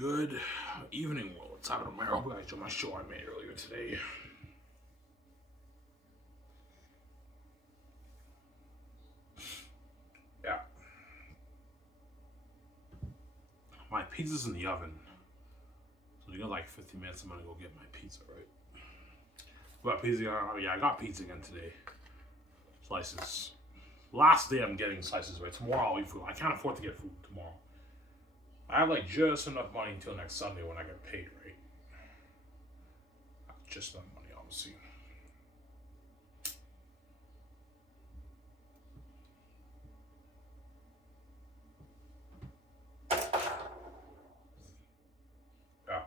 Good evening, world. What's happening, man? I hope you guys enjoyed my show I made earlier today. Yeah. My pizza's in the oven. So you got like 50 minutes, I'm gonna go get my pizza, right? Got pizza, I got pizza again today. Slices. Last day I'm getting slices, right? Tomorrow I'll eat food. I can't afford to get food tomorrow. I have like just enough money until next Sunday when I get paid, right? Just enough money, obviously. Yeah.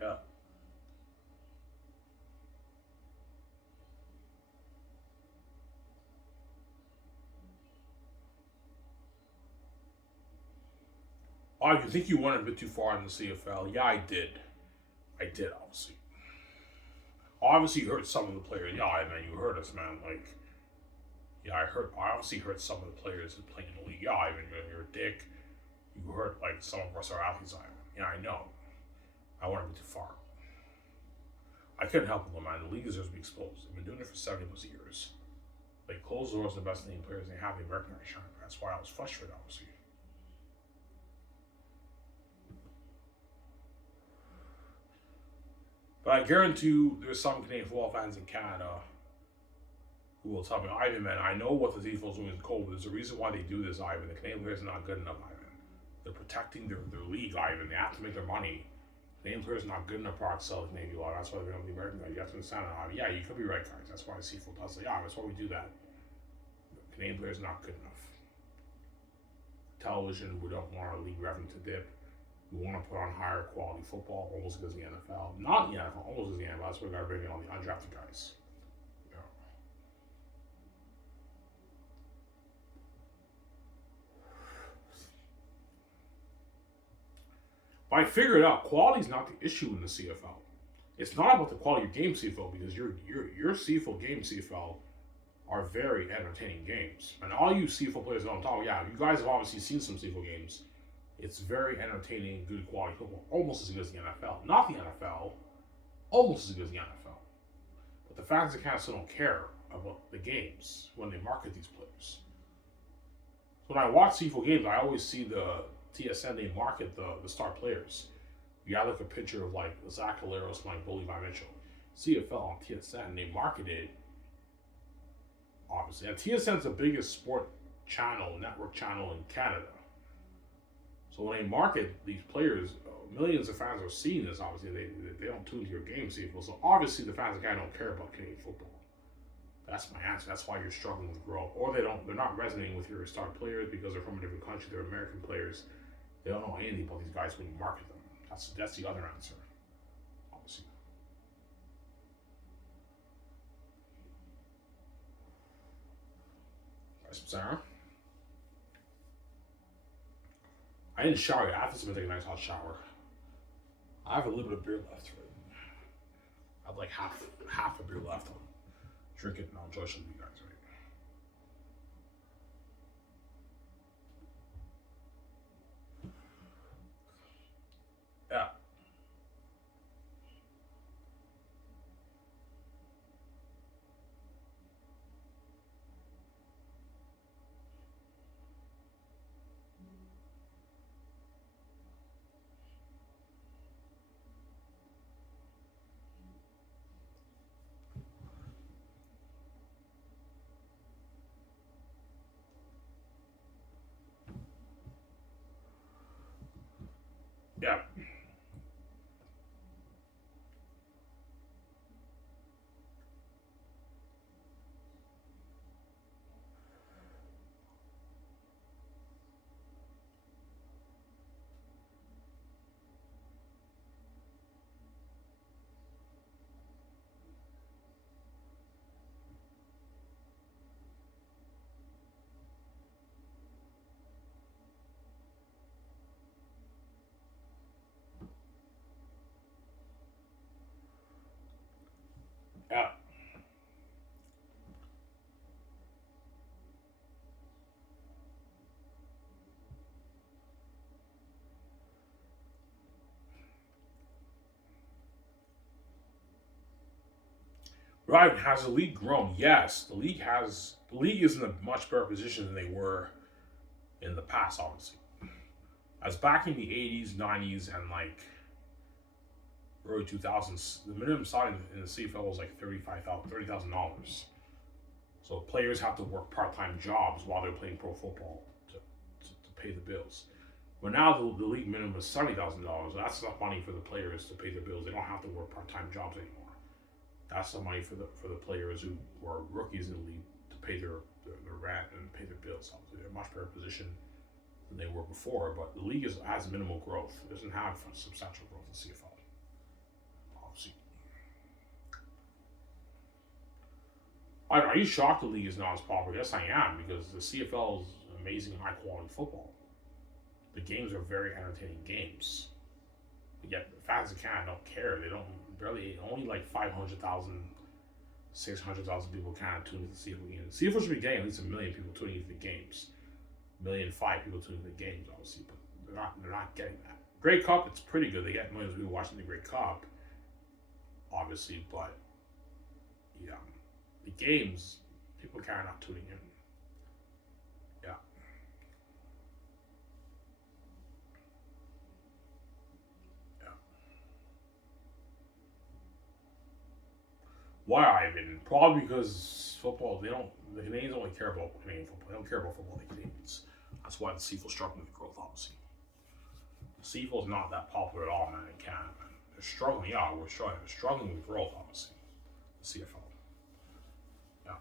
Yeah. Oh, you think you went a bit too far in the CFL? Yeah, I did. I did, obviously. Obviously, you heard some of the players. Yeah, man, you heard us, man. Like, yeah, I heard. I obviously heard some of the players who play in the league. Yeah, Ivan, you're a dick. You heard like some of us are athletes, Ivan. Yeah, I know. I went a bit too far. I couldn't help it, man. The league deserves to be exposed. They've been doing it for 70 plus years. Like, close the doors to the best name players, and they haven't recognized Sean. That's why I was frustrated, obviously. But I guarantee you, there's some Canadian football fans in Canada who will tell me, Ivan, man, I know what the CFL is doing is cold, but there's a reason why they do this, Ivan. The Canadian players are not good enough, Ivan. They're protecting their league, Ivan. They have to make their money. Canadian players are not good enough product sell the Canadian law. That's why they're going to be American guys. You have to understand that, Ivan. Yeah, you could be right, guys. That's why the CFL does it. Yeah, that's why we do that. Canadian players are not good enough. Television, we don't want our league revenue to dip. We want to put on higher quality football, almost as the NFL. Not the NFL, almost as the NFL. That's why we got to bring in all the undrafted guys. But I figured out quality is not the issue in the CFL. It's not about the quality of your game CFL because your CFL game CFL are very entertaining games. And all you CFL players know I'm talking, yeah, you guys have obviously seen some CFL games. It's very entertaining, good quality football, almost as good as the NFL. Not the NFL, almost as good as the NFL. But the fans of Canada still don't care about the games when they market these players. So when I watch CFL games, I always see the TSN, they market the star players. You got like a picture of like Zach Caleros and like Bully Levi Mitchell. CFL on TSN, they marketed obviously. And TSN's the biggest sport channel, network channel in Canada. So when they market these players, millions of fans are seeing this. Obviously, they don't tune to your game, CFL. So obviously, the fans of Canada don't care about Canadian football. That's my answer. That's why you're struggling to grow, or they're not resonating with your star players because they're from a different country. They're American players. They don't know anything about these guys when you market them. That's the other answer, obviously. Sarah, I didn't shower yet. I have to take a nice hot shower. I have a little bit of beer left. Right? I have like half a beer left. I'll drink it and I'll enjoy some of you guys. Right? Yeah. Yeah. Right, has the league grown? Yes, the league is in a much better position than they were in the past, obviously. As back in the 80s, 90s, and like early 2000s, the minimum salary in the CFL was like $30,000. So players have to work part-time jobs while they're playing pro football to pay the bills. But now the league minimum is $70,000. That's enough money for the players to pay their bills. They don't have to work part-time jobs anymore. That's the money for the players who are rookies in the league to pay their rent and pay their bills. Obviously, they're in a much better position than they were before. But the league has minimal growth. It doesn't have substantial growth in CFL. Obviously, are you shocked the league is not as popular? Yes, I am, because the CFL is amazing, high quality football. The games are very entertaining games. But yet, the fans of Canada don't care. They don't barely only like 500,000, 600,000 people can tune into the CFL games. The CFL should be getting at least 1 million people tuning into the games. 1,000,005 people tuning into the games, obviously, but they're not getting that. Grey Cup, it's pretty good. They get millions of people watching the Grey Cup, obviously, but yeah, the games, people care not tuning in. Yeah. Yeah. Why, Ivan? Probably because football, the Canadians only care about Canadian football. They don't care about football, the Canadians. That's why the CFL struggling with growth, obviously. The CFL is not that popular at all, man, in Canada, man. They're struggling, yeah, we're struggling. They're struggling with growth, obviously. The CFL. Yeah.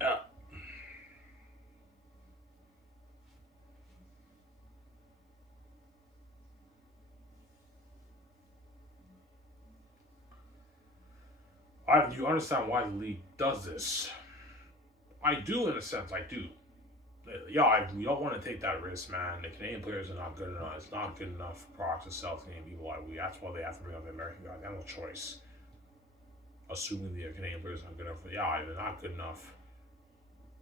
Yeah. Ivan, do you understand why the league does this? I do, in a sense, I do. Yeah, we don't want to take that risk, man. The Canadian players are not good enough. It's not good enough products to sell to Canadian people. That's why they have to bring up the American guys. They have no choice. Assuming the Canadian players aren't good enough. Yeah, they're not good enough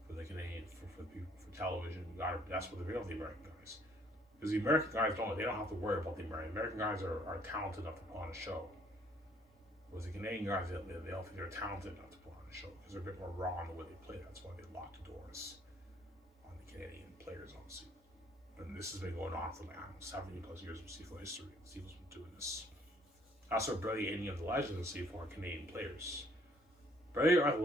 for the Canadian for people for television. That's what they bring up the American guys. Because the American guys they don't have to worry about the American. American guys are talented enough to put on a show. Whereas the Canadian guys, they don't think they're talented enough to put on a show because they're a bit more raw in the way they play. That's why they lock the doors on the Canadian players, obviously. And this has been going on for like 70 plus years of CFL history. CFL's been doing this. That's why barely any of the legends of CFL are Canadian players. Barely of the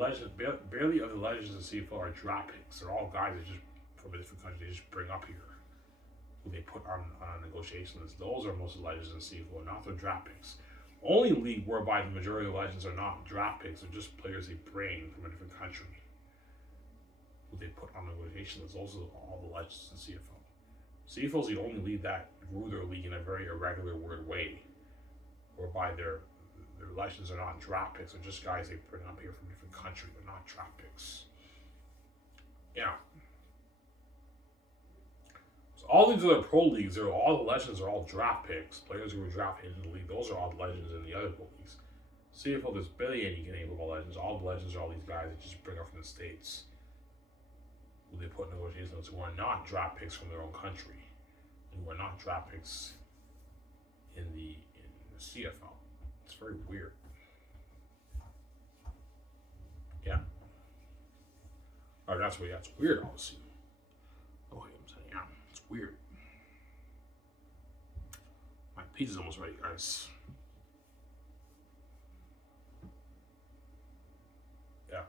legends of CFL are draft picks. They're all guys that just from a different country they just bring up here, who they put on a negotiation list. Those are most of the legends in CFL, not the draft picks. Only league whereby the majority of legends are not draft picks, they're just players they bring from a different country, who they put on negotiation lists. Those are all the legends in CFL. CFL is the only league that grew their league in a very irregular, weird way, whereby their legends are not draft picks, they're just guys they bring up here from a different country. They're not draft picks. Yeah. So all these other pro leagues, all the legends are all draft picks. Players who were drafted into the league, those are all the legends in the other pro leagues. CFL, there's barely any Canadian football legends. All the legends are all these guys that just bring up from the States, who they put in negotiations who are not draft picks from their own country, and who are not draft picks in the CFL. It's very weird. Yeah. Oh, that's weird. That's weird, obviously. Oh, I'm saying, yeah, it's weird. My pizza's almost ready, guys. Yeah.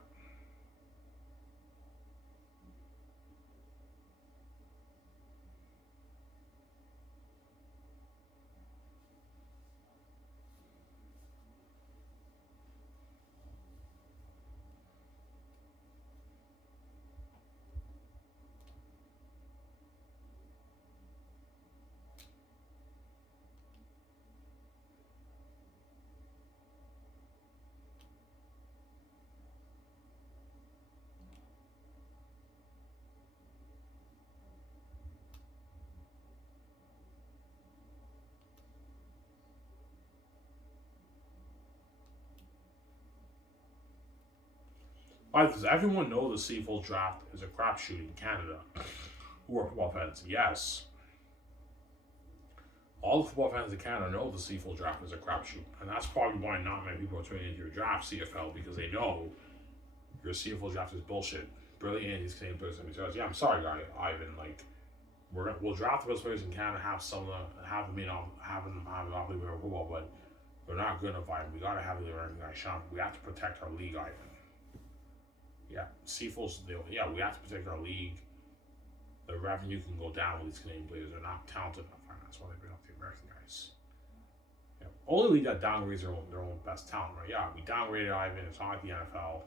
Why does everyone know the CFL draft is a crapshoot in Canada? Who are football fans? Yes. All the football fans in Canada know the CFL draft is a crapshoot. And that's probably why not many people are tuning into your draft CFL, because they know your CFL draft is bullshit. Barely any of these Canadian players can be judged. Yeah, I'm sorry, guy Ivan. Like, we'll draft the best players in Canada, have some of them, have them have an opportunity to football, but they're not good enough, Ivan. We gotta have the American guy, Sean. We have to protect our league, Ivan. Yeah, CFL's yeah, we have to protect our league. The revenue can go down with these Canadian players. They're not talented enough. That's why they bring up the American guys. Yeah. Only league that downgrades their own best talent, right? Yeah, we downgraded Ivan. It's not like the NFL.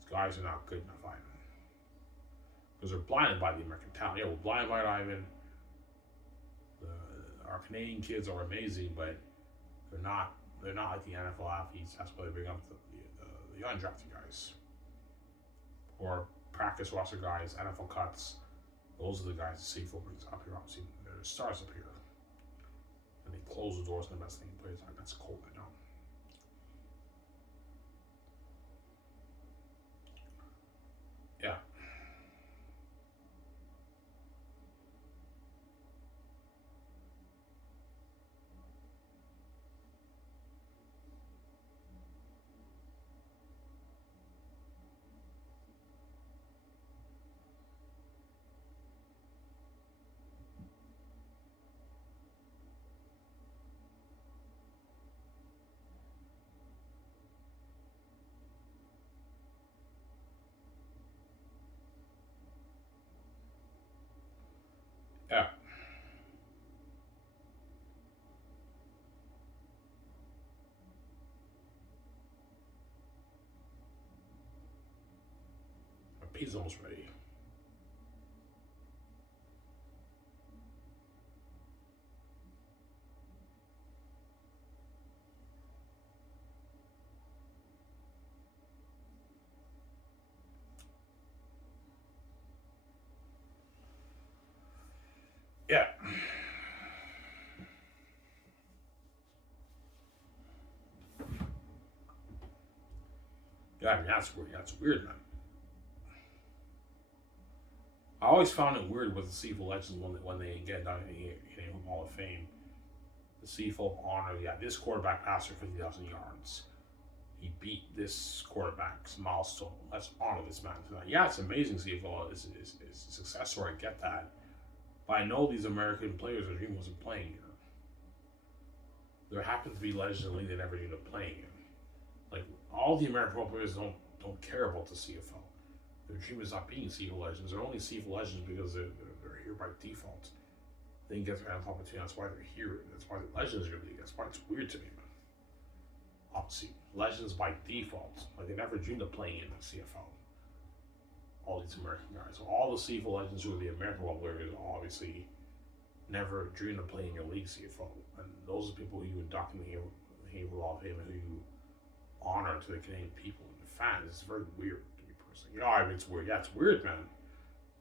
These guys are not good enough, Ivan. Because they're blinded by the American talent. Yeah, we're blinded by Ivan. Our Canadian kids are amazing, but they're not like the NFL athletes. That's why they bring up the undrafted guys. Or practice roster guys, NFL cuts. Those are the guys the CFL brings up here. Obviously, they're stars up here. And they close the doors on the best thing players. That's cold, I know. Yeah. Yeah. My pizza's almost ready. Yeah. Yeah, I mean, that's weird. That's weird, man. I always found it weird with the CFL legends when they get done in the Hall of Fame. The CFL honor, yeah, this quarterback passed for 50,000 yards. He beat this quarterback's milestone. Let's honor this man tonight. Yeah, it's amazing CFL is a success story. I get that. But I know these American players, their dream wasn't playing here. There happen to be legends in the league that never dreamed of playing here. Like, all the American football players don't care about the CFL. Their dream is not being CFL legends. They're only CFL legends because they're here by default. They didn't get their NFL opportunity. That's why they're here. That's why they're legends in the league. That's why it's weird to me, man. Obviously, legends by default. Like, they never dreamed of playing in the CFL. All these American guys. So all the CFL legends who are the American football players obviously never dreamed of playing in your league CFL. And those are people who you induct in the Hall of Fame and who you honor to the Canadian people and the fans. It's very weird to me personally. You know, I mean, it's weird. Yeah, it's weird, man.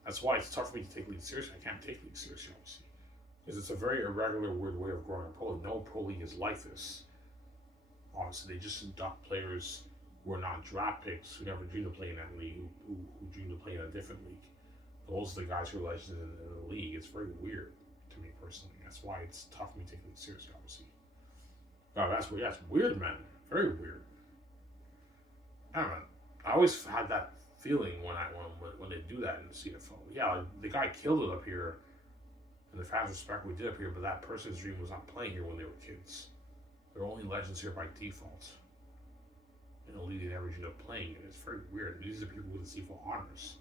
That's why it's tough for me to take league seriously. I can't take league seriously, obviously. Because it's a very irregular, weird way of growing a pro league. No pro league is like this. Obviously, they just induct players who are not draft picks, who never dreamed of playing in that league, who dreamed of playing in a different league. Those are the guys who are legends in the league. It's very weird to me personally. That's why it's tough for me to take league seriously, obviously. Oh, that's weird. That's weird, man. Very weird. I don't know. I always had that feeling when they do that in the CFL. Yeah, the guy killed it up here, and the fans respect what we did up here, but that person's dream was not playing here when they were kids. They're only legends here by default. In a league they never dreamed of playing in. It's very weird. These are people with the CFL honors.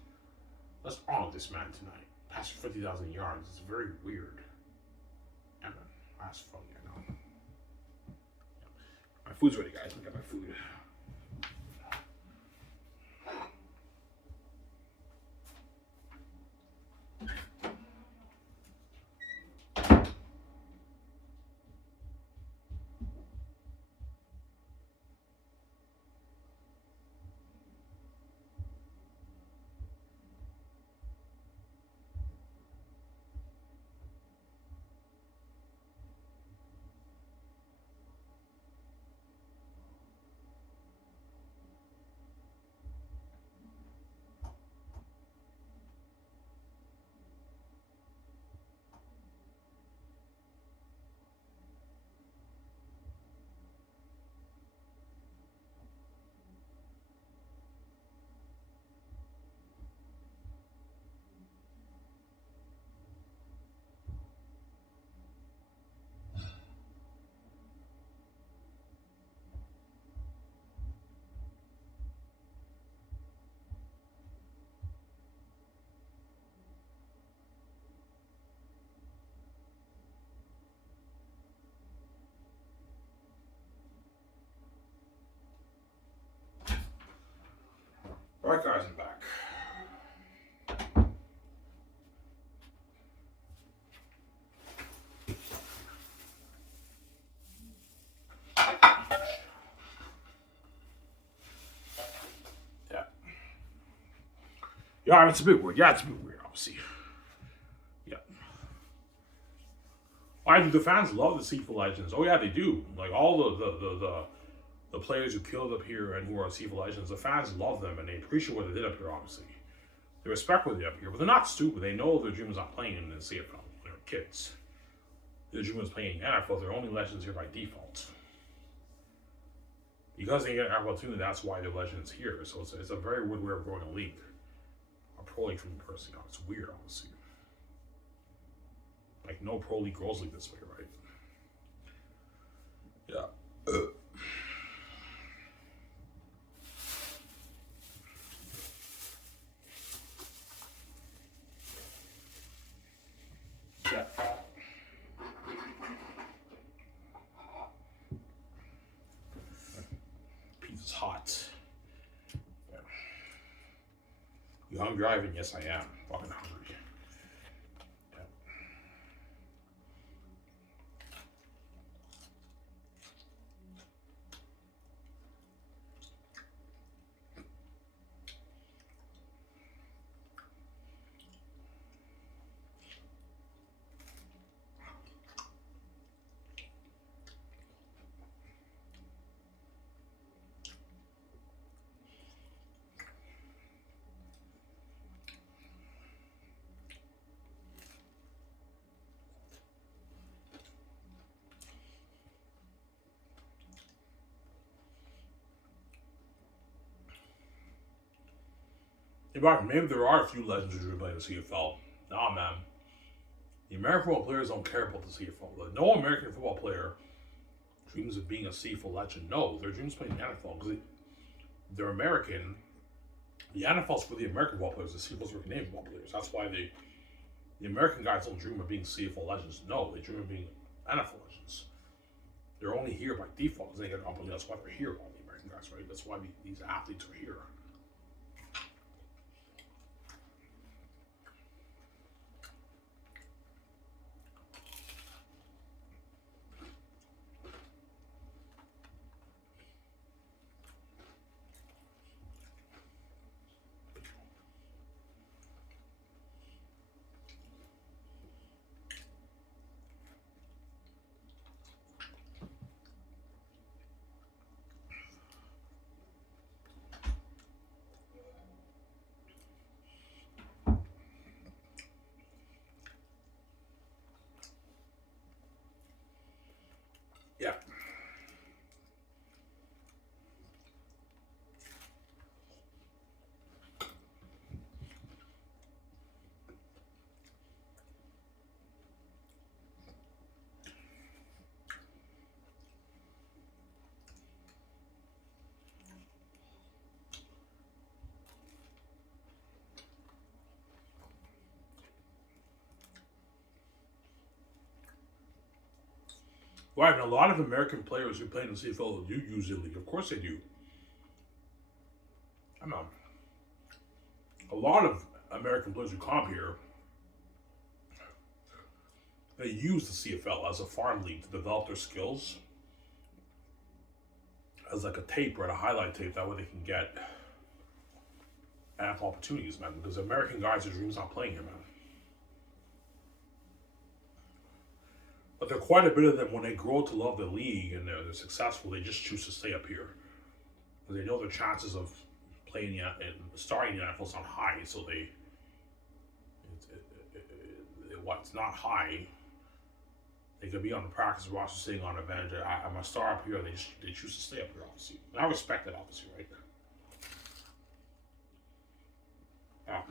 Let's honor this man tonight. Passed for 50,000 yards. It's very weird. And that's funny, I know. My food's ready, guys. I got my food. Yeah, it's a bit weird. Yeah, it's a bit weird, obviously. Yeah. I think the fans love the CFL legends. Oh yeah, they do. Like all the players who killed up here and who are CFL legends, the fans love them and they appreciate what they did up here, obviously. They respect what they did up here, but they're not stupid. They know their dream is not playing in the CFL. They're kids. Their dream is playing in NFL. They're only legends here by default. Because they get an opportunity, that's why they're legends here. So it's a very weird way of growing a league. A pro league from me personally. It's weird, honestly. Like no pro league grows like this way, right? Yeah. Yeah. Pizza's hot. Yeah. You hungry, Ivan? Yes, I am. Fucking hungry. Maybe there are a few legends who dream playing the CFL. Nah, man. The American football players don't care about the CFL. No American football player dreams of being a CFL legend. No, their dreams playing the NFL because they're American. The NFL's for the American football players. The CFL's for Canadian football players. That's why the American guys don't dream of being CFL legends. No, they dream of being NFL legends. They're only here by default because they get an opportunity. That's why they're here, all the American guys, right? That's why these athletes are here. Yeah. Right, and a lot of American players who play in the CFL do use the league. Of course they do. I know. A lot of American players who come here, they use the CFL as a farm league to develop their skills as like a tape or a highlight tape. That way they can get ample opportunities, man. Because American guys, their dreams not playing here, man. But there are quite a bit of them when they grow to love the league and they're successful, they just choose to stay up here. Because they know their chances of playing and starting in the NFL is not high, so it's not high. They could be on the practice roster sitting on a bench. I'm a star up here. They choose to stay up here, obviously. And I respect that, obviously, right? Yeah.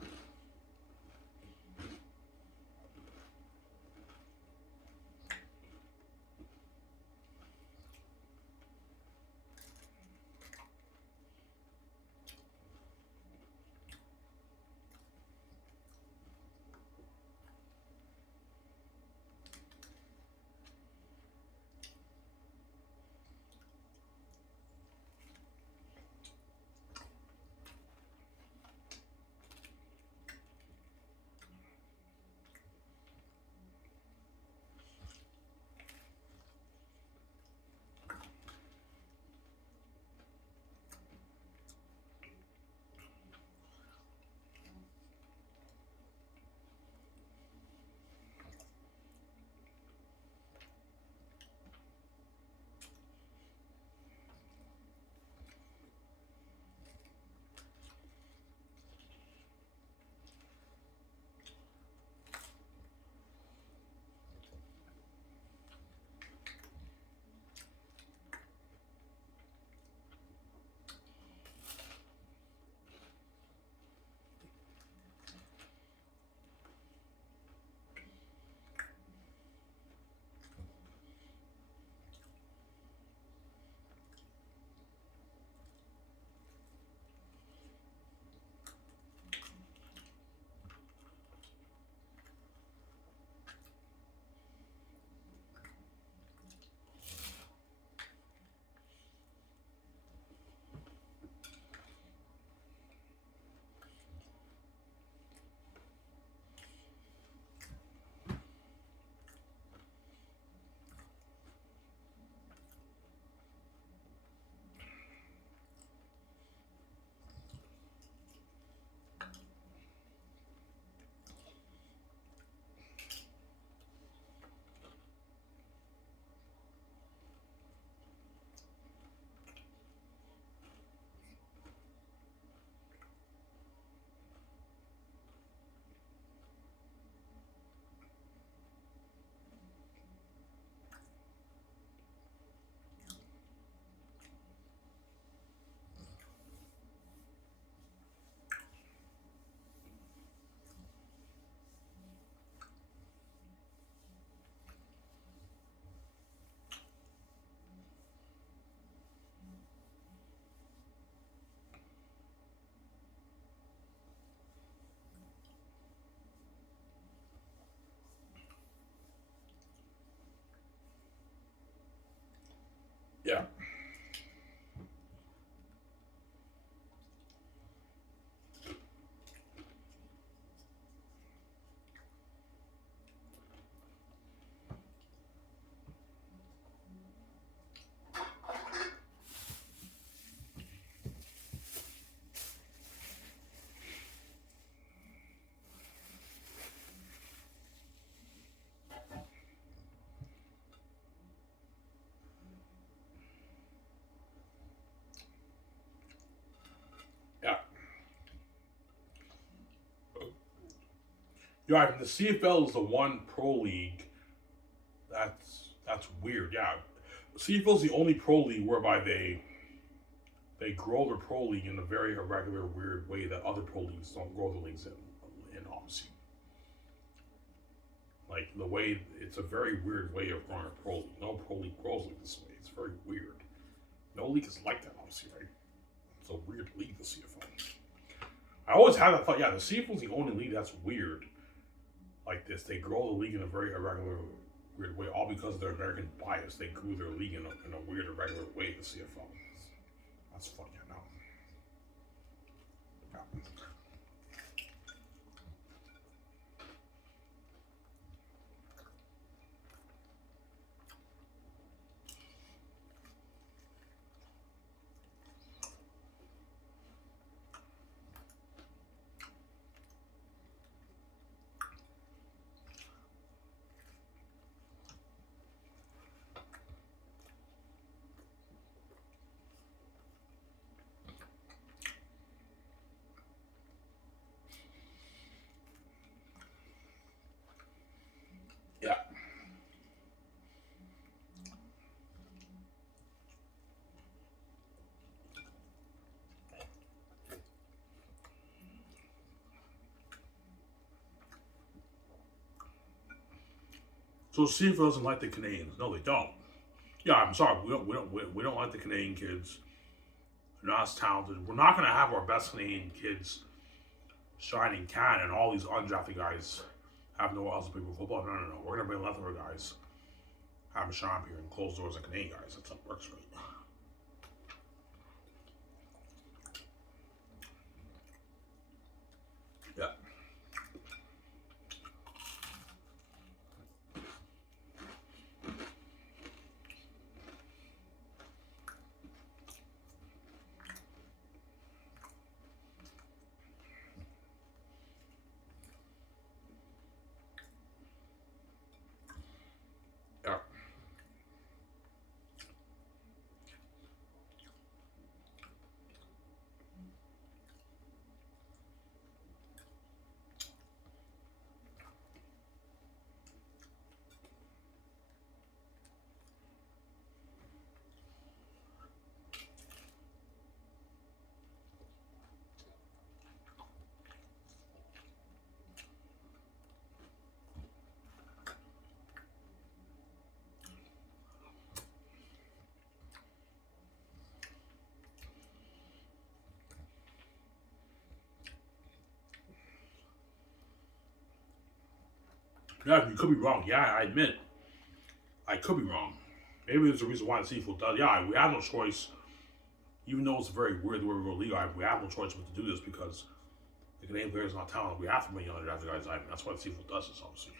Yeah. Yeah. Yeah, the CFL is the one pro league that's weird. Yeah, CFL is the only pro league whereby they grow their pro league in a very irregular, weird way that other pro leagues don't grow the leagues in obviously. Like the way it's a very weird way of growing a pro league. No pro league grows like this way. It's very weird. No league is like that, obviously, right? It's a weird league, the CFL. I always had that thought. Yeah, the CFL is the only league that's weird like this. They grow the league in a very irregular, weird way, all because of their American bias. They grew their league in a weird, irregular way. The CFL. That's funny, I know. Yeah. Yeah. So CFL doesn't like the Canadians. No, they don't. Yeah, I'm sorry. We don't like the Canadian kids. They're not as talented. We're not going to have our best Canadian kids shine in Canada, and all these undrafted guys have no else to play for football. No, no, no. We're going to bring leftover guys, have them shine up here, and close doors on Canadian guys. That's how it works, right? Yeah. Yeah. Yeah, you could be wrong. Yeah, I admit, I could be wrong. Maybe there's a reason why the seafood does. Yeah, we have no choice. Even though it's very weird the way we go legal, we have no choice but to do this because the Canadian players are not talented. We have to bring young drafted guys. I mean, that's why the seafood does this, obviously.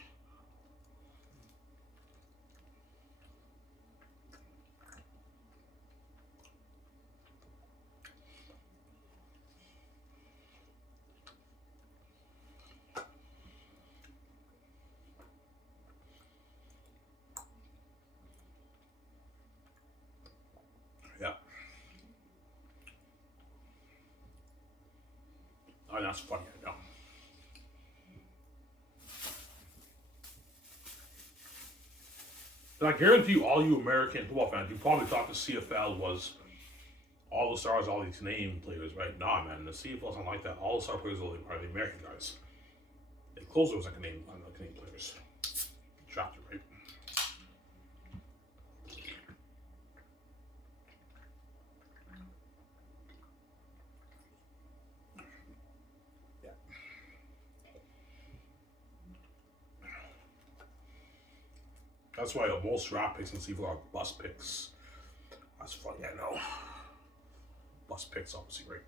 Yeah. Oh, that's funny. I know. And I guarantee you, all you American football fans, you probably thought the CFL was all the stars, all these Canadian players, right? Nah, man, the CFL isn't like that. All the star players are the American guys. They close those like Canadian players. Drafted, right? Yeah. That's why most draft picks in CFL are bust picks. That's funny, I know. Bus picks, obviously, right?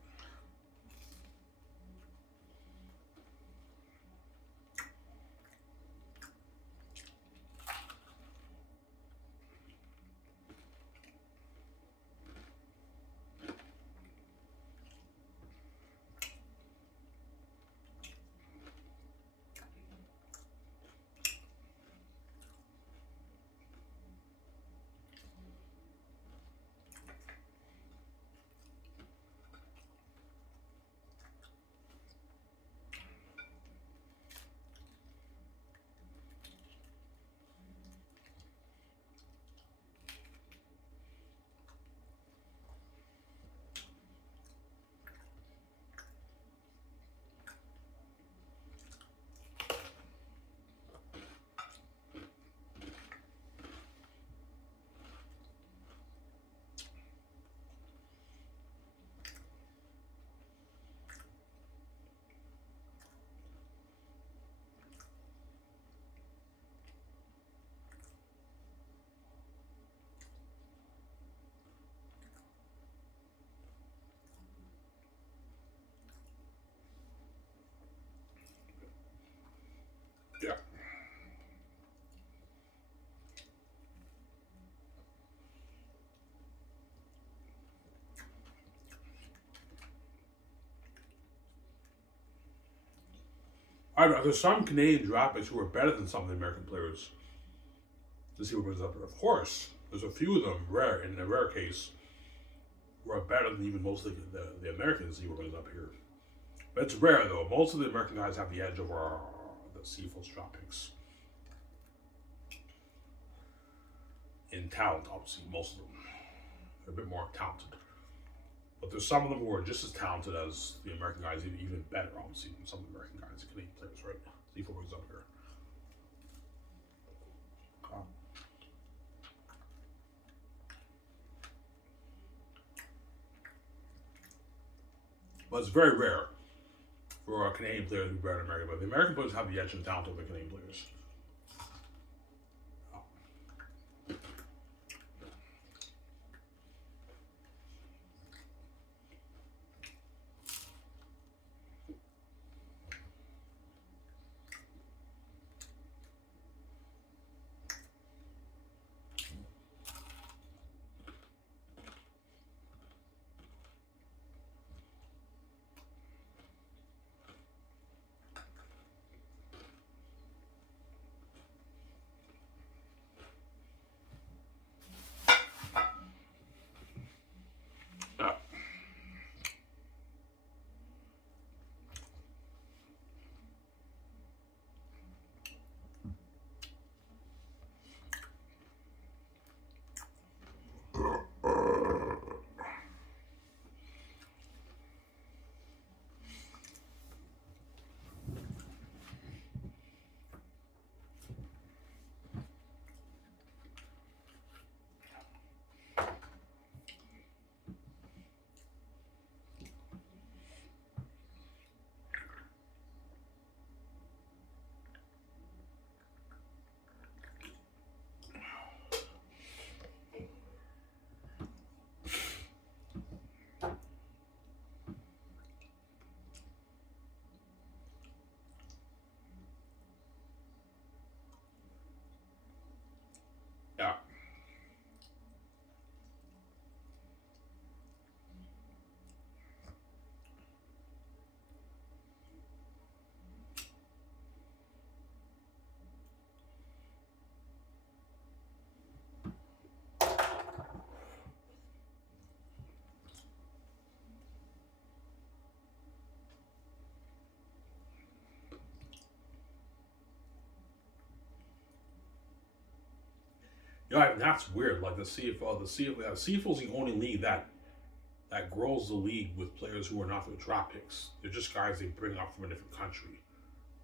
Yeah. There's some Canadian draft picks who are better than some of the American players. To see what brings up there. Of course, there's a few of them rare in a rare case who are better than even most of the Americans. See what brings up here. But it's rare though. Most of the American guys have the edge over the CFL draft picks in talent. Obviously, most of them they're a bit more talented. But there's some of them who are just as talented as the American guys, even better, obviously, than some of the American guys, the Canadian players, right? See what brings up here. But it's very rare for Canadian players to be better than American. But the American players have the edge and talent over the Canadian players. Yeah. Yeah, that's weird. Like the CFL is the only league that grows the league with players who are not their draft picks. They're just guys they bring up from a different country,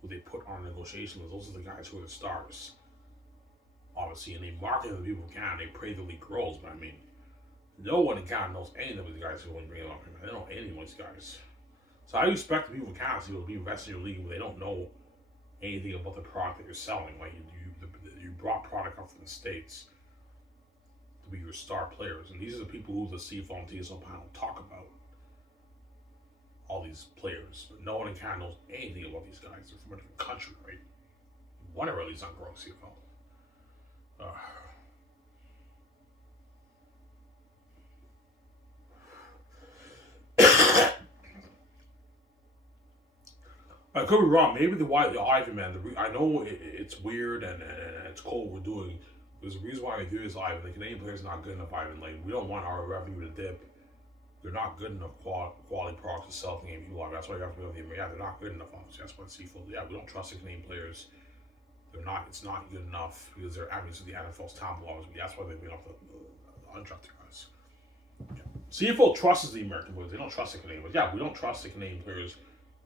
who they put on a negotiation list. Those are the guys who are the stars, obviously, and they market them to people who can. They pray the league grows, but I mean, no one in Canada knows any of these guys who want to bring them up. They don't know any of these guys. So I expect the people in Canada to be invested in your league when they don't know anything about the product that you're selling. Like you brought product up from the States to be your star players. And these are the people who the CFL and TSL panel talk about. All these players. But no one in Canada knows anything about these guys. They're from a different country, right? Whatever, at least on growing CFL. I could be wrong. Maybe the Ivan man. I know it's weird and it's cool what we're doing. There's a reason why we do this Ivan. The Canadian players are not good enough, Ivan. Like we don't want our revenue to dip. They're not good enough quality products to sell to Canadian people. That's why you have to be with them. Yeah, they're not good enough. Obviously, that's why CFL. Yeah, we don't trust the Canadian players. They're not. It's not good enough because they're avenues to the NFL's talent laws. That's why they bring up the undrafted guys. Yeah. CFL trusts the American players. They don't trust the Canadian players. Yeah, we don't trust the Canadian players.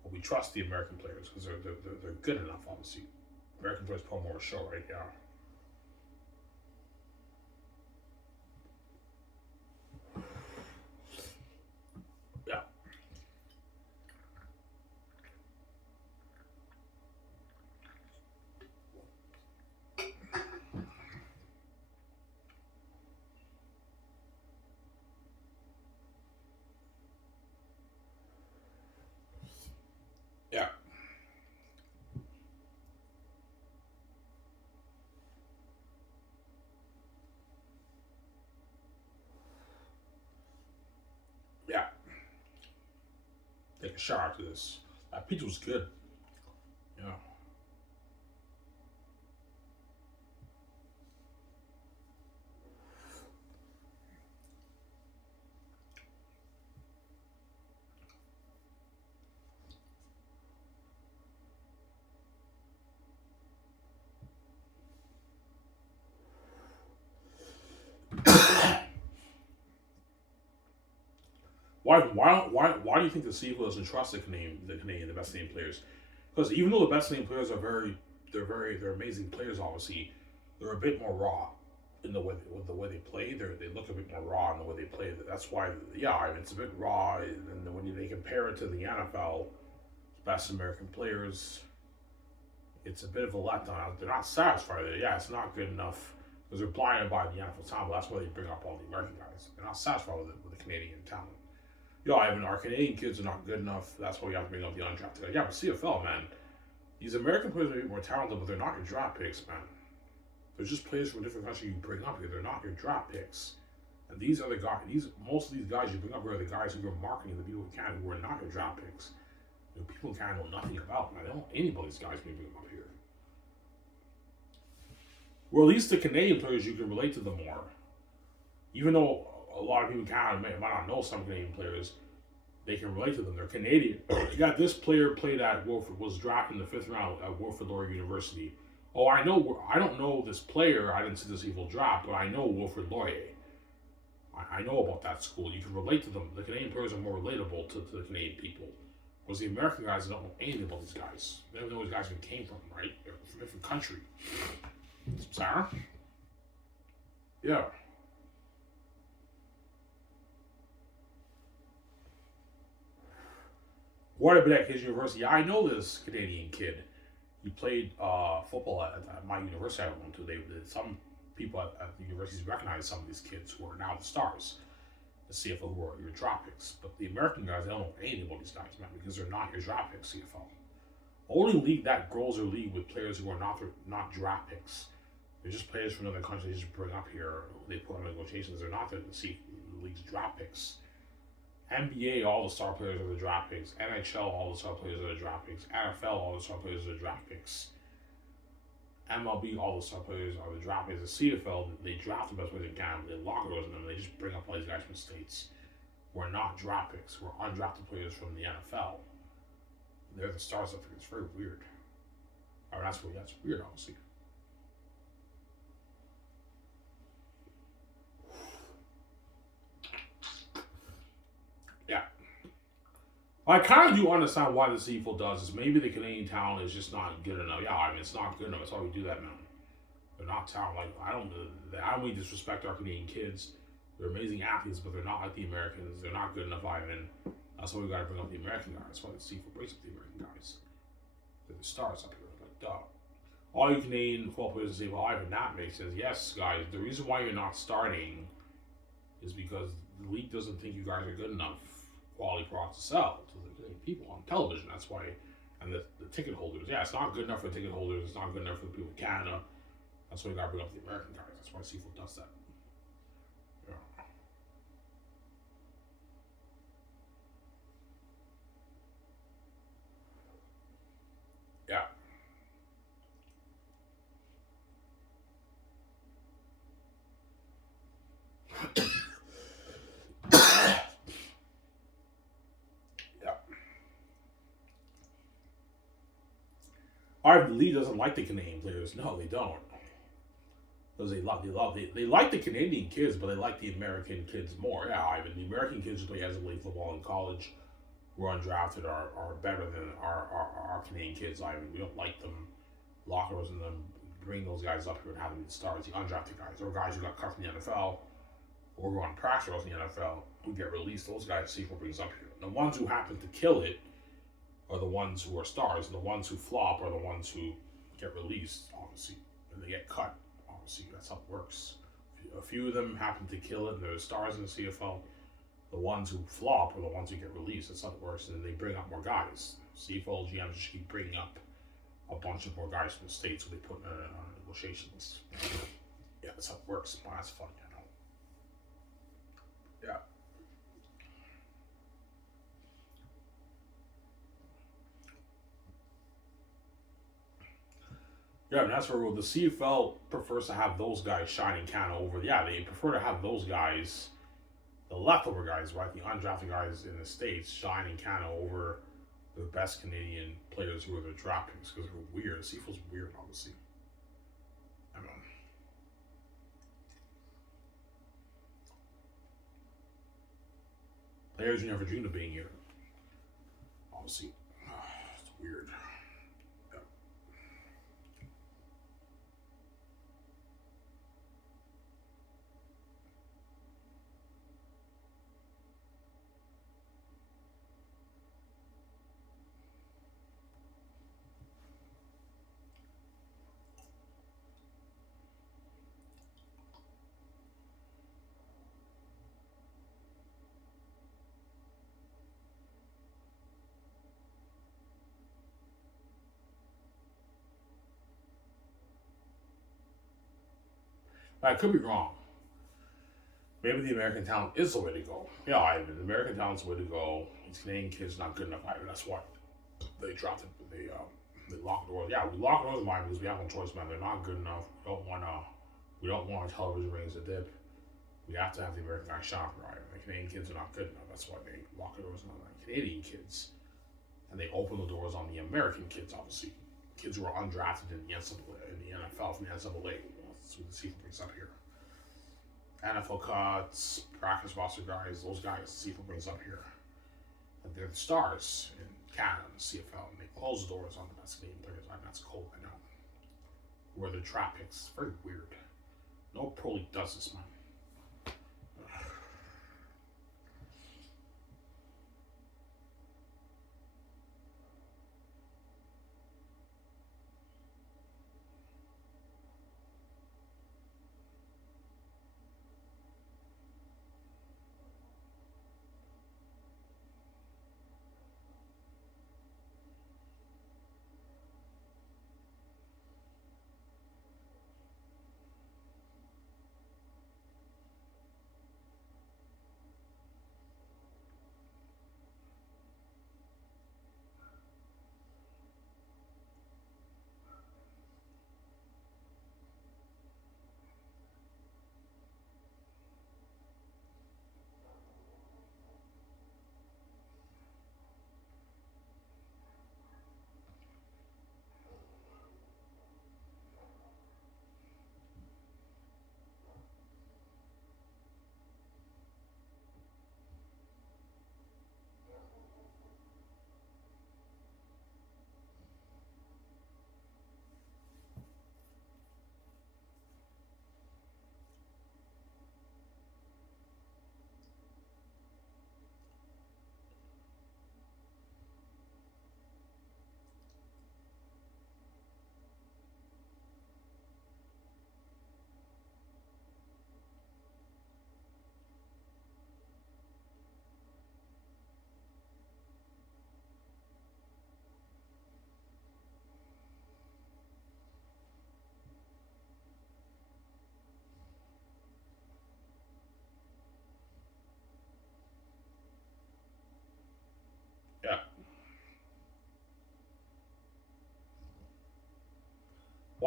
We trust the American players because they're good enough, obviously. American players put more of a show, right? Yeah. Yeah. Yeah. Yeah. Take a shower after this. That pizza was good. Yeah. Why do you think the CFL doesn't trust the best Canadian players? Because even though the best Canadian players are they're amazing players. Obviously, they're a bit more raw in the way they play. They look a bit more raw in the way they play. That's why, yeah, I mean, it's a bit raw. And when they compare it to the NFL, best American players, it's a bit of a letdown. They're not satisfied with it. Yeah, it's not good enough because they're blinded by the NFL talent. That's why they bring up all the American guys. They're not satisfied with the Canadian talent. I mean, our Canadian kids are not good enough. That's why we have to bring up the undrafted guys. Yeah, but CFL, man, these American players may be more talented, but they're not your draft picks, man. They're just players from a different country you bring up here. They're not your draft picks. And these are the guys. Most of these guys you bring up here are the guys who are marketing the people in Canada who are not your draft picks. People in Canada know nothing about them. I don't know any of these guys when you bring them up here. Well, at least the Canadian players, you can relate to them more. Even though a lot of people in Canada might not know some Canadian players, they can relate to them. They're Canadian. You got this player played at Wilfrid, was drafted in the 5th round at Wilfrid Laurier University. Oh, I don't know this player. I didn't see this evil draft, but I know Wilfrid Laurier. I know about that school. You can relate to them. The Canadian players are more relatable to the Canadian people. Whereas the American guys don't know anything about these guys. They don't know where these guys even came from, right? They're from a different country. Sarah? Yeah. Quarterback at his university. Yeah, I know this Canadian kid. He played football at my university I went to. Some people at the universities recognize some of these kids who are now the stars. The CFL who are your draft picks. But the American guys, they don't know anything about these guys, man, because they're not your draft picks, CFL. Only league that grows their league with players who are not draft picks. They're just players from another country they just bring up here. They put on negotiations. They're not the league's draft picks. NBA, all the star players are the draft picks. NHL, all the star players are the draft picks. NFL, all the star players are the draft picks. MLB, all the star players are the draft picks. The CFL, they draft the best players in Canada. They lock those in them. They just bring up all these guys from states who are not draft picks, who are undrafted players from the NFL. They're the stars up there. It's very weird. Or that's weird, obviously. Yeah. I kind of do understand why the CFL does this. Maybe the Canadian talent is just not good enough. Yeah, I mean, it's not good enough. That's why we do that, man. They're not talented. Like, I don't really disrespect our Canadian kids. They're amazing athletes, but they're not like the Americans. They're not good enough, Ivan. That's why we got to bring up the American guys. That's why the CFL brings up the American guys. They're the stars up here. Like, duh. All you Canadian football players say, well, Ivan, that makes sense. Yes, guys, the reason why you're not starting is because the league doesn't think you guys are good enough quality products to sell to the people on television. That's why, and the ticket holders. Yeah, it's not good enough for the ticket holders. It's not good enough for the people in Canada. That's why you gotta bring up the American guys. That's why CFL does that. Yeah. Yeah. Yeah. Our league doesn't like the Canadian players. No, they don't. Because they like the Canadian kids, but they like the American kids more. Yeah, I mean the American kids who play as a league football in college who are undrafted are better than our Canadian kids. I mean we don't like them locker rooms and them bring those guys up here and have them be the stars, the undrafted guys, or guys who got cut from the NFL or who are on practice roles in the NFL who get released. Those guys CFL brings up here. The ones who happen to kill it are the ones who are stars, and the ones who flop are the ones who get released, obviously, and they get cut. Obviously, that's how it works. A few of them happen to kill it, and they're stars in the CFL. The ones who flop are the ones who get released. That's how it works, and then they bring up more guys. CFL GMs just keep bringing up a bunch of more guys from the States, so they put on a negotiation list. Yeah, that's how it works. Well, that's fun, you know. Yeah. Yeah, and that's where the CFL prefers to have those guys shining kind of over. Yeah, they prefer to have those guys, the leftover guys, right, the undrafted guys in the States, shining kind of over the best Canadian players who are their draft picks because they're weird. CFL's weird, obviously. I mean, players you never dreamed of being here. Obviously, it's weird. Yeah. I could be wrong. Maybe the American talent is the way to go. Yeah, I mean, the American talent's the way to go. These Canadian kids not good enough either. That's why they dropped it. They locked the doors. Yeah, we locked the doors, mind because we have no choice, man. They're not good enough. We don't want our television ratings to dip. We have to have the American guys shop right. The Canadian kids are not good enough. That's why they lock the doors on the Canadian kids, and they open the doors on the American kids. Obviously, kids who are undrafted in the NCAA, in the NFL from the NCAA. That's what the CFL brings up here. NFL cuts, practice roster guys, those guys the CFL brings up here. And they're the stars in Canada and the CFL, and they close the doors on the best Canadian players. I mean, that's cool, I know. Who are their trap picks? Very weird. No pro league does this, man.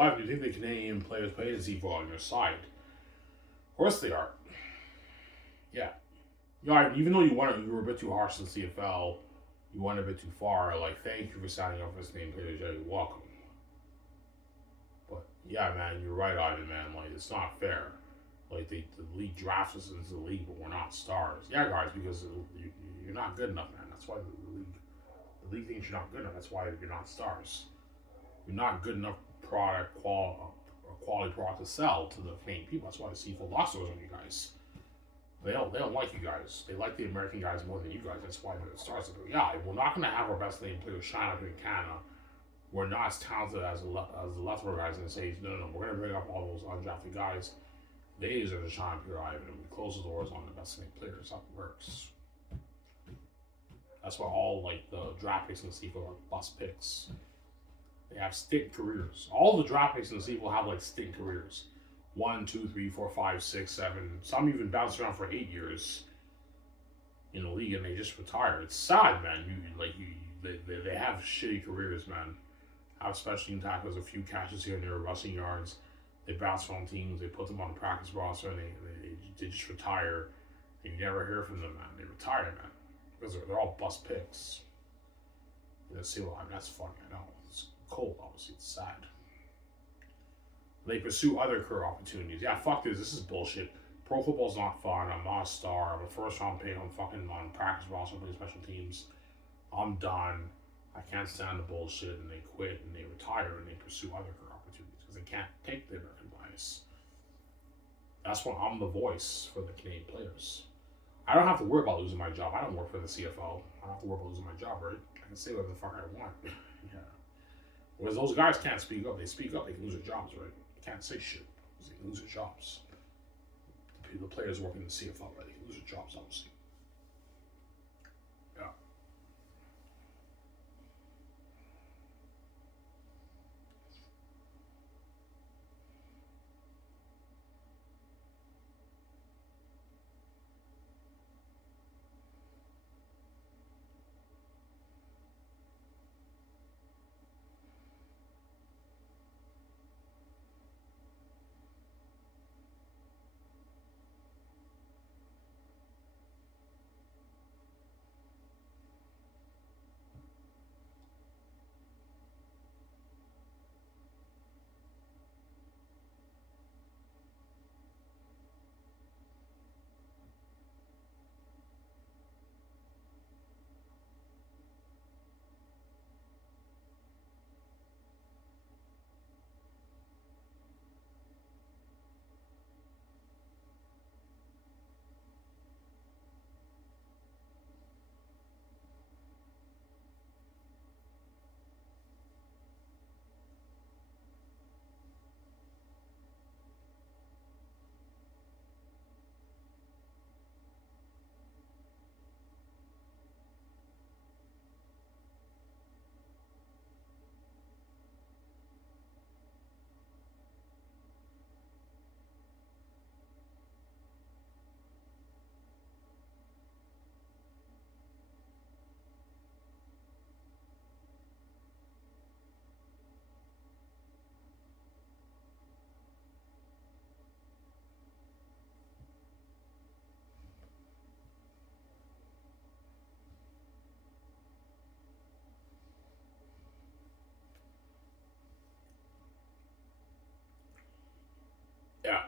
Why do you think the Canadian players play the CFL on your side? Of course they are. Yeah. Yeah, even though you were a bit too harsh in the CFL, you went a bit too far. Like, thank you for signing up for this name players. You're welcome. But yeah, man, you're right on it, man. Like, it's not fair. Like, the league drafts us into the league, but we're not stars. Yeah, guys, because you're not good enough, man. That's why the league thinks you're not good enough. That's why you're not stars. You're not good enough quality product to sell to the Canadian people. That's why the CFL lost those on you guys. They don't like you guys. They like the American guys more than you guys. That's why they're the stars. Yeah, we're not going to have our best name players shine up here in Canada. We're not as talented as the leftover guys in the States. No. We're going to bring up all those undrafted guys. They deserve to shine up here, Ivan, and we close the doors on the best name players. That's how it works. That's why all like the draft picks in the CFL are bust picks. They have stint careers. All the draft picks in the CFL have like stint careers. 1, 2, 3, 4, 5, 6, 7. Some even bounce around for 8 years in the league and they just retire. It's sad, man. They have shitty careers, man. Have special team tackles, a few catches here and there, rushing yards. They bounce from teams. They put them on the practice roster and they just retire. And you never hear from them, man. They retire, man, because they're all bust picks. You see, well, I mean, that's funny. I know it's cold. Obviously, it's sad. They pursue other career opportunities. Yeah, fuck this. This is bullshit. Pro football's not fun. I'm not a star. I'm a first round pick. I'm fucking on practice roster playing special teams. I'm done. I can't stand the bullshit. And they quit and they retire and they pursue other career opportunities because they can't take the American bias. That's why I'm the voice for the Canadian players. I don't have to worry about losing my job. I don't work for the CFL. I don't have to worry about losing my job, right? I can say whatever the fuck I want. Yeah. Whereas those guys can't speak up. They speak up, they can lose their jobs, right? They can't say shit because they can lose their jobs. The players working in the CFL, right? They can lose their jobs, obviously. Yeah. Yeah.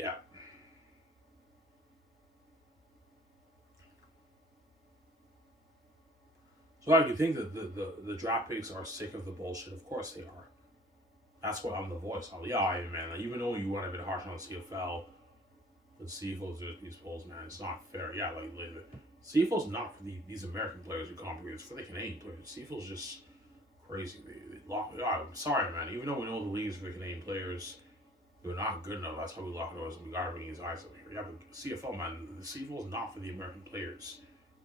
Yeah. So I do think that the draft picks are sick of the bullshit. Of course they are. That's why I'm the voice. Yeah, man. Like, even though you want to be harsh on the CFL, the CFL's these polls, man, it's not fair. Yeah, like CFL's not for these American players who compete. It's for the Canadian players. CFL's just crazy. They lock. Yeah, I'm sorry, man. Even though we know the leagues for the Canadian players, they're not good enough. That's why we lock doors and we gotta bring these guys up here. Yeah, but CFL, man, the CFL is not for the American players.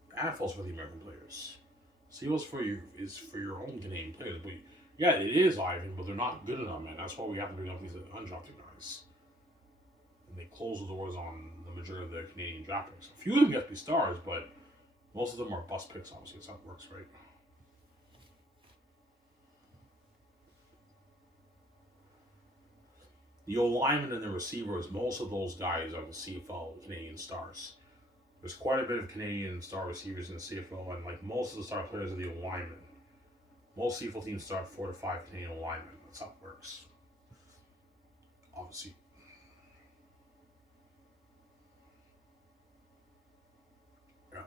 The NFL's for the American players. CFL's for your own Canadian players. But yeah, it is, Ivan, but they're not good enough, man. That's why we have to bring up these undrafted guys. And they close the doors on the majority of the Canadian draft picks. A few of them get to be stars, but most of them are bust picks, obviously. That's how it works, right? The O-linemen and the receivers, most of those guys are the CFL Canadian stars. There's quite a bit of Canadian star receivers in the CFL, and like most of the star players are the O-linemen. Most CFL teams start 4 to 5 Canadian O-linemen. That's how it works. Obviously. Yeah.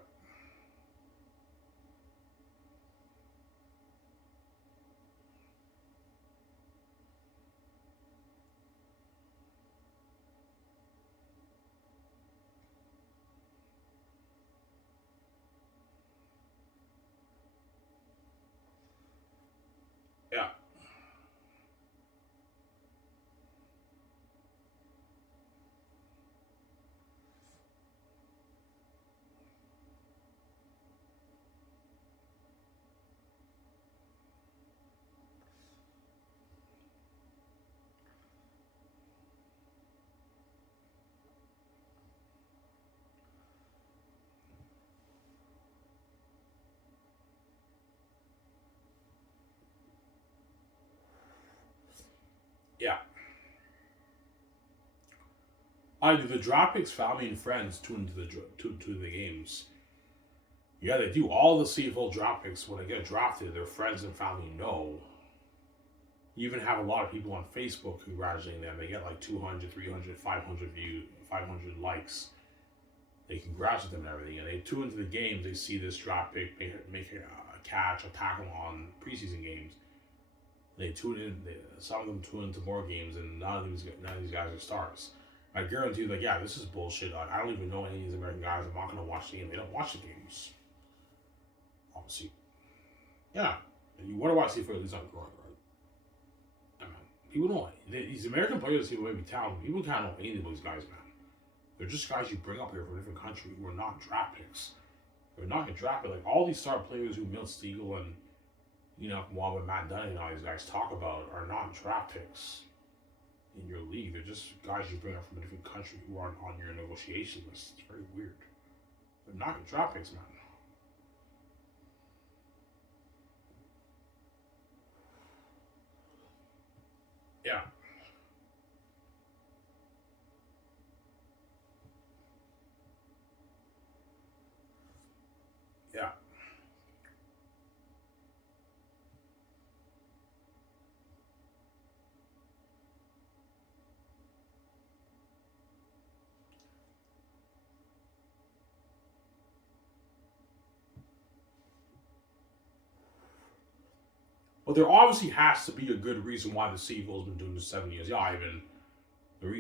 Yeah. Yeah. I do. The draft picks, family and friends tune into the games. Yeah, they do. All the CFL draft picks, when they get drafted, their friends and family know. You even have a lot of people on Facebook congratulating them. They get like 200, 300, 500 views, 500 likes. They congratulate them and everything. And they tune into the games. They see this draft pick make a catch, a tackle on preseason games. They tune in. Some of them tune into more games, and none of these guys are stars. I guarantee you, like, yeah, this is bullshit. Like, I don't even know any of these American guys. I'm not gonna watch the game. They don't watch the games. Obviously, yeah. And you want to watch CFL at least on growing, right? I mean, people don't. These American players, people may be talented. People can't know any of those guys, man. They're just guys you bring up here from a different country who are not draft picks. They're not gonna draft pick. Like all these star players who Milt Stegall and Wamba, Matt Dunning and all these guys talk about are not draft picks in your league. They're just guys you bring up from a different country who aren't on your negotiation list. It's very weird. They're not draft picks, man. Yeah. Yeah. But there obviously has to be a good reason why the CFL's been doing this 7 years. Yeah, Ivan.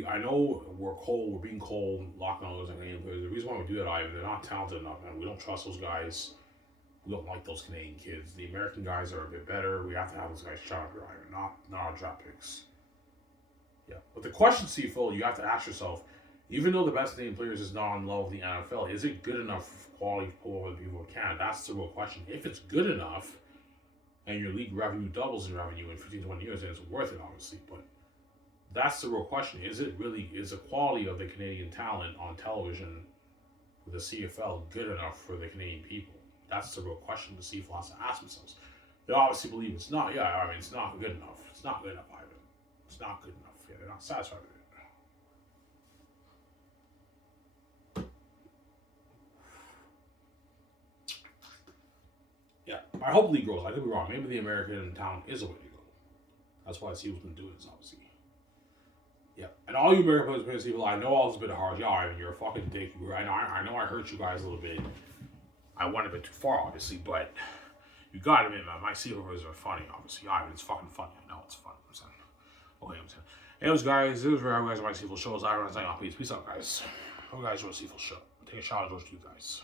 I know we're cold, we're being cold, locking on those Canadian players. The reason why we do that, Ivan, they're not talented enough, man. We don't trust those guys. We don't like those Canadian kids. The American guys are a bit better. We have to have those guys shot up here, Ivan, not our draft picks. Yeah. But the question, CFL, you have to ask yourself, even though the best Canadian players is not on level of the NFL, is it good enough for quality to pull over the people of Canada? That's the real question. If it's good enough, and your league revenue doubles in revenue in 15, 20 years, then it's worth it, obviously. But that's the real question. Is the quality of the Canadian talent on television with the CFL good enough for the Canadian people? That's the real question the CFL has to ask themselves. They obviously believe it's not. Yeah, I mean, it's not good enough. It's not good enough, Ivan. It's not good enough. Yeah, they're not satisfied with it. Yeah, I hope the league grows. I could be wrong. Maybe the American talent is a way to go. That's why CFL's been doing this, obviously. Yeah, and all you American players, people, I know I was a bit harsh. Y'all, I mean, you're a fucking dick. I know I hurt you guys a little bit. I went a bit too far, obviously, but you gotta admit, man, my CFL videos are funny, obviously. Yeah, I mean, it's fucking funny. I know it's funny. I'm saying. Okay, I'm saying. Anyways, guys, this is where you guys are my CFL shows. I run saying, peace out, guys. Hope you guys enjoy the CFL show. Take a shout out to you guys.